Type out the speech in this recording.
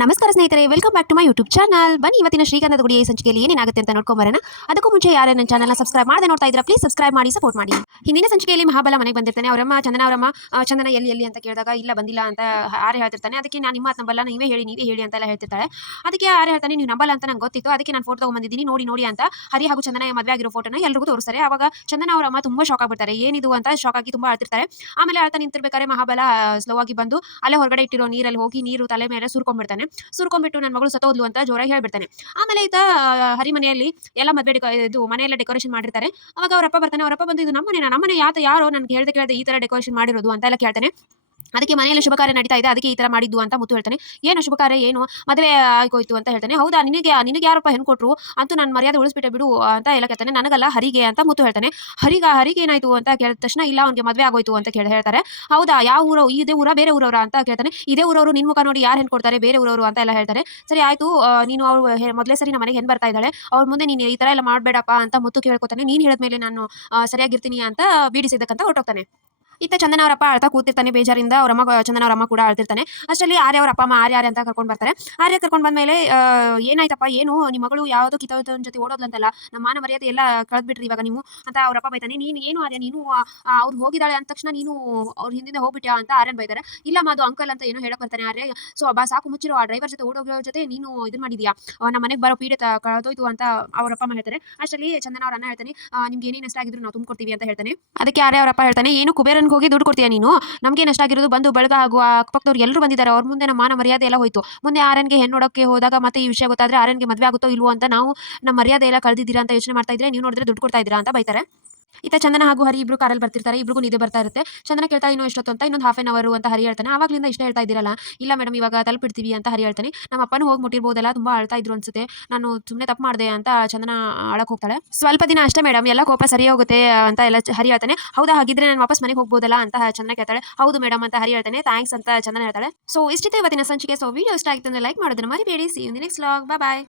ನಮಸ್ಕಾರ ಸ್ನೇಹಿತರೆ, welcome back to my YouTube channel. ಬನ್ನಿ ಇವತ್ತಿನ ಶ್ರೀಗಂಧದ ಗುಡಿಯ ಸಂಚಿಕೆಯಲ್ಲಿ ಏನೇನಾಗುತ್ತೆ ಅಂತ ನೋಡ್ಕೊಂಬರೋಣ. ಅದಕ್ಕೂ ಮುಂಚೆ ಯಾರೇ ನನ್ನ ಚಾನಲ್ನ ಸಬ್ಸ್ಕ್ರೈಬ್ ಮಾಡದೆ ನೋಡ್ತಾ ಇದ್ರೆ ಪ್ಲೀಸ್ ಸಬ್ಸ್ಕ್ರೈಬ್ ಮಾಡಿ ಸಪೋರ್ಟ್ ಮಾಡಿ. ಹಿಂದಿನ ಸಂಚಿಕೆಯಲ್ಲಿ ಮಹಾಬಲ ಮನೆಗೆ ಬಂದಿರ್ತಾನೆ. ಅವರಮ್ಮ ಚಂದನ ಎಲ್ಲಿ ಅಂತ ಕೇಳಿದಾಗ ಇಲ್ಲ ಬಂದಿಲ್ಲ ಅಂತ ಆರ್ಯ ಹೇಳ್ತಿರ್ತಾನೆ. ಅದಕ್ಕೆ ನಾನು ನಿಮ್ಮ ಮಾತು ನಂಬಲ್ಲ, ನೀವೇ ಹೇಳಿ ಅಂತೆಲ್ಲ ಹೇಳ್ತಿರ್ತಾಳೆ. ಅದಕ್ಕೆ ಆರ್ಯ ಹೇಳ್ತಾನೆ, ನೀವು ನಂಬಲ್ಲ ಅಂತ ನಂಗೆ ಗೊತ್ತಿತ್ತು, ಅದಕ್ಕೆ ನಾನು ಫೋಟೋ ತಗೊಂಡ್ಬಂದಿದ್ದೀನಿ, ನೋಡಿ ಅಂತ ಹರಿ ಹಾಗೂ ಚಂದನ ಮದುವೆ ಆಗಿರೋ ಫೋಟೋನ ಎಲ್ರಿಗೂ ತೋರಿಸ್ತಾರೆ. ಅವಾಗ ಚಂದನ ಅವರಮ್ಮ ತುಂಬಾ ಶಾಕ್ ಆಗ್ಬಿಡ್ತಾರೆ. ಏನಿದು ಅಂತ ಶಾಕ್ ಆಗಿ ತುಂಬಾ ಅಳ್ತಿರ್ತಾರೆ. ಆಮೇಲೆ ಅಳ್ತಾ ನಿಂತಿರ್ಬೇಕಾದ್ರೆ ಮಹಾಬಲ ಸ್ಲೋ ಆಗಿ ಬಂದು ಅಲ್ಲೇ ಹೊರಗಡೆ ಇಟ್ಟಿರೋ ನೀರಲ್ಲಿ ಹೋಗಿ ನೀರು ತಲೆ ಮೇಲೆ ಸುರ್ಕೊಂಡ್ಬಿಟ್ಟು ನನ್ನ ಮಗಳು ಸತ್ತೋದ್ಲು ಅಂತ ಜೋರಾಗಿ ಹೇಳ್ಬಿಡ್ತಾನೆ. ಆಮೇಲೆ ಈತ ಹರಿ ಮನೆಯಲ್ಲಿ ಎಲ್ಲ ಮದುವೆ ಇದು ಮನೆಯೆಲ್ಲ ಡೆಕೋರೇಷನ್ ಮಾಡಿರ್ತಾರೆ. ಅವಾಗ ಅವರಪ್ಪ ಬರ್ತಾನೆ. ಅವರಪ್ಪ ಬಂದು ಇದು ನಮ್ಮನೆ ಯಾರೋ ನನ್ಗೆ ಹೇಳ್ದೆ ಈ ತರ ಡೆಕೋರೇಷನ್ ಮಾಡಿರೋದು ಅಂತ ಎಲ್ಲ ಕೇಳ್ತಾನೆ. ಅದಕ್ಕೆ ಮನೆಯಲ್ಲಿ ಶುಭ ಕಾರ್ಯ ನಡೀತಾ ಇದೆ, ಅದಕ್ಕೆ ಈ ತರ ಮಾಡಿದ್ದು ಅಂತ ಮುತ್ತು ಹೇಳ್ತಾನೆ. ಏನು ಶುಭ ಕಾರ್ಯ, ಏನು ಮದುವೆ ಆಗೋಯ್ತು ಅಂತ ಹೇಳ್ತಾನೆ. ಹೌದಾ, ನಿನಗೆ ಯಾರಪ್ಪ ಹೆಣ್ಣು ಕೊಟ್ರು ಅಂತೂ ನಾನು ಮರ್ಯಾದೆ ಉಳಿಸ್ಬಿಟ್ಟೆ ಬಿಡು ಅಂತ ಎಲ್ಲ ಕೇಳ್ತಾನೆ. ನನಗಲ್ಲ, ಹರಿಗೆ ಅಂತ ಮುತ್ತು ಹೇಳ್ತಾನೆ. ಹರಿಗೆ ಏನಾಯ್ತು ಅಂತ ಕೇಳಿದ ತಕ್ಷಣ ಇಲ್ಲ ಅವ್ನಿಗೆ ಮದುವೆ ಆಗೋಯ್ತು ಅಂತ ಹೇಳ್ತಾರೆ. ಹೌದಾ, ಯಾವ ಊರು, ಇದೇ ಊರ ಬೇರೆ ಊರವ್ರ ಅಂತ ಕೇಳ್ತಾನೆ. ಇದೇ ಊರವರು, ನಿನ್ ಮುಖ ನೋಡಿ ಯಾರು ಹೆಣ್ಣು ಕೊಡ್ತಾರೆ, ಬೇರೆ ಊರವರು ಅಂತ ಎಲ್ಲ ಹೇಳ್ತಾರೆ. ಸರಿ ಆಯ್ತು, ನೀನು ಅವ್ರು ಮೊದಲೇ ಸರಿ ನಮ್ಮ ಮನೆಗೆ ಹೆಣ್ಣು ಬರ್ತಾ ಇದ್ದಾಳೆ, ಅವ್ರ ಮುಂದೆ ನೀನು ಈ ತರ ಎಲ್ಲ ಮಾಡಬೇಡಪ್ಪ ಅಂತ ಮುತ್ತು ಕೇಳ್ಕೊತಾನೆ. ನೀನ್ ಹೇಳಿದ್ಮೇಲೆ ನಾನು ಸರಿಯಾಗಿರ್ತೀನಿ ಅಂತ ಬೀಡಿಸಿದ್ದಕ್ಕಂತ ಹೊರಟೋಗ್ತಾನೆ. ಇತ್ತ ಚಂದನ ಅವರಪ್ಪ ಅಳ್ತಾ ಕೂತಿರ್ತಾನೆ ಬೇಜಾರಿಂದ. ಚಂದನ ಅವರಮ್ಮ ಕೂಡ ಅಳ್ತಿರ್ತಾನೆ. ಅಷ್ಟರಲ್ಲಿ ಆರ್ಯ ಅವರ ಅಪ್ಪ ಅಮ್ಮ ಆರ್ಯ ಅಂತ ಕರ್ಕೊಂಡು ಬರ್ತಾರೆ. ಆರ್ಯ ಕರ್ಕೊಂಡು ಬಂದ್ಮೇಲೆ ಏನಾಯ್ತಪ್ಪ, ಏನು ನಿಮ್ಮ ಮಗಳು ಯಾವುದೋ ಕಿತ್ತೋದನ ಜೊತೆ ಓಡೋದ್ಲಂತಲ್ಲ, ನಮ್ಮ ಮಾನ ಮರ್ಯಾದೆ ಎಲ್ಲ ಕಳೆದ್ಬಿಟ್ರಿ ಇವಾಗ ನೀವು ಅಂತ ಅವರಪ್ಪ ಬೈತಾನೆ. ನೀನು ಏನು ಆರ್ಯ, ನೀನು ಅವ್ರು ಹೋಗಿದ್ದಾಳೆ ಅಂದ ತಕ್ಷಣ ನೀನು ಅವ್ರ ಹಿಂದಿಂದ ಹೋಗ್ಬಿಟ್ಯಾ ಅಂತ ಆರ್ಯನ್ ಬೈತಾರೆ. ಇಲ್ಲ ಅದು ಅಂಕಲ್ ಅಂತ ಏನೋ ಹೇಳಕ್ ಬರ್ತಾನೆ ಆರ್ಯ. ಸೊ ಸಾಕು ಮುಚ್ಚಿರೋ, ಆ ಡ್ರೈವರ್ ಜೊತೆ ಓಡೋಗ್ರೋ ಜೊತೆ ನೀನು ಇದನ್ ಮಾಡಿದ್ಯಾ, ನಮ್ಮ ಮನೆಗೆ ಬರೋ ಪೀಡೆ ಕಳೆದೋಯ್ತು ಅಂತ ಅವರಪ್ಪ ಅಮ್ಮ ಹೇಳ್ತಾರೆ. ಅಷ್ಟರಲ್ಲಿ ಚಂದನ ಅವ್ರ ಅಣ್ಣ ಹೇಳ್ತಾನೆ, ನಿಮ್ಗೆ ಏನೇನು ಇಷ್ಟ ಆಗಿದ್ರು ನಾವು ತುಂಬಿಕೊಡ್ತೀವಿ ಅಂತ ಹೇಳ್ತಾನೆ. ಅದಕ್ಕೆ ಆರ್ಯ ಅವರಪ್ಪ ಹೇಳ್ತಾನೆ, ಏನು ಕುಬೇರನ್ಗೆ ಹೋಗಿ ದುಡ್ಡು ಕೊಡ್ತೀಯಾ ನೀನು, ನಮಗೆ ನಷ್ಟಾಗಿರೋದು ಬಂದು ಬಳಗ ಹಾಗೂ ಅಕ್ಕಪಕ್ಕದವ್ರು ಎಲ್ಲರೂ ಬಂದಿದ್ದಾರೆ, ಅವ್ರ ಮುಂದೆ ನಮ್ಮ ಮಾನ ಮರ್ಯಾದೆ ಎಲ್ಲ ಹೋಯ್ತು, ಮುಂದೆ ಆರ್ಯನ್ಗೆ ಹೆಣ್ಣು ನೋಡೋಕೆ ಹೋದಾಗ ಮತ್ತೆ ಈ ವಿಷಯ ಗೊತ್ತಾದ್ರೆ ಆರ್ಯನ್ಗೆ ಮದುವೆ ಆಗುತ್ತೋ ಇಲ್ವೋ ಅಂತ ನಾವು ನಮ್ಮ ಮರ್ಯಾದೆ ಎಲ್ಲ ಕಳೆದಿದ್ದೀರಾ ಅಂತ ಯೋಚನೆ ಮಾಡ್ತಾ ಇದ್ರೆ, ನೀವು ನೋಡಿದ್ರೆ ದುಡ್ಡು ಕೊಡ್ತಾ ಇದ್ದೀರಾ ಅಂತ ಬೈತಾರೆ. ಇತ್ತ ಚಂದನ ಹಾಗೂ ಹರಿ ಇಬ್ರು ಕಾರಲ್ಲಿ ಬರ್ತಿರ್ತಾರೆ. ಇಬ್ರಿಗೂ ನಿದ್ದೆ ಬರ್ತಾ ಇರುತ್ತೆ. ಚಂದನ ಕೇಳ್ತಾ ಇನ್ನೂ ಎಷ್ಟೊತ್ತು ಅಂತ, ಇನ್ನೊಂದು ಹಾಫ್ ಆನ್ ಅವರ್ ಅಂತ ಹರಿ ಹೇಳ್ತಾನೆ. ಆವಾಗಲಿಂದ ಇಷ್ಟ ಹೇಳ್ತಾ ಇದ್ದೀರಲ್ಲ, ಇಲ್ಲ ಮೇಡಮ್ ಇವಾಗ ತಲುಪಿಡ್ತೀವಿ ಅಂತ ಹರಿ ಹೇಳ್ತಾನೆ. ನಮ್ಮ ಅಪ್ಪನೂ ಹೋಗಿ ಮುಟ್ಟಿರ್ಬೋದಲ್ಲ, ತುಂಬಾ ಅಳ್ತಾ ಇದ್ರು ಅನ್ಸುತ್ತೆ, ನಾನು ಸುಮ್ಮನೆ ತಪ್ಪು ಮಾಡಿದೆ ಅಂತ ಚಂದನ ಅಳಕ್ ಹೋಗ್ತಾಳೆ. ಸ್ವಲ್ಪ ದಿನ ಅಷ್ಟೇ ಮೇಡಮ್, ಎಲ್ಲ ಕೋಪ ಸರಿ ಹೋಗುತ್ತೆ ಅಂತ ಎಲ್ಲ ಹರಿ ಹೇಳ್ತಾನೆ. ಹೌದಾ, ಹಾಗಿದ್ರೆ ನಾನು ವಾಪಸ್ ಮನೆಗೆ ಹೋಗ್ಬೋದಲ್ಲ ಅಂತ ಚಂದನ ಕೇಳ್ತಾಳೆ. ಹೌದು ಮೇಡಮ್ ಅಂತ ಹರಿ ಹೇಳ್ತಾನೆ. ಥ್ಯಾಂಕ್ಸ್ ಅಂತ ಚಂದನ ಹೇಳ್ತಾಳೆ. ಸೊ ಇಷ್ಟಿತ್ತು ಇವತ್ತಿನ ಸಂಚಿಕೆ. ಸೊ ವಿಡಿಯೋ ಇಷ್ಟ ಆಗಿತ್ತು ಅಂದ್ರೆ ಲೈಕ್ ಮಾಡೋದನ್ನ ಮರಿಬೇಡಿ. See you in the next vlog. Bye.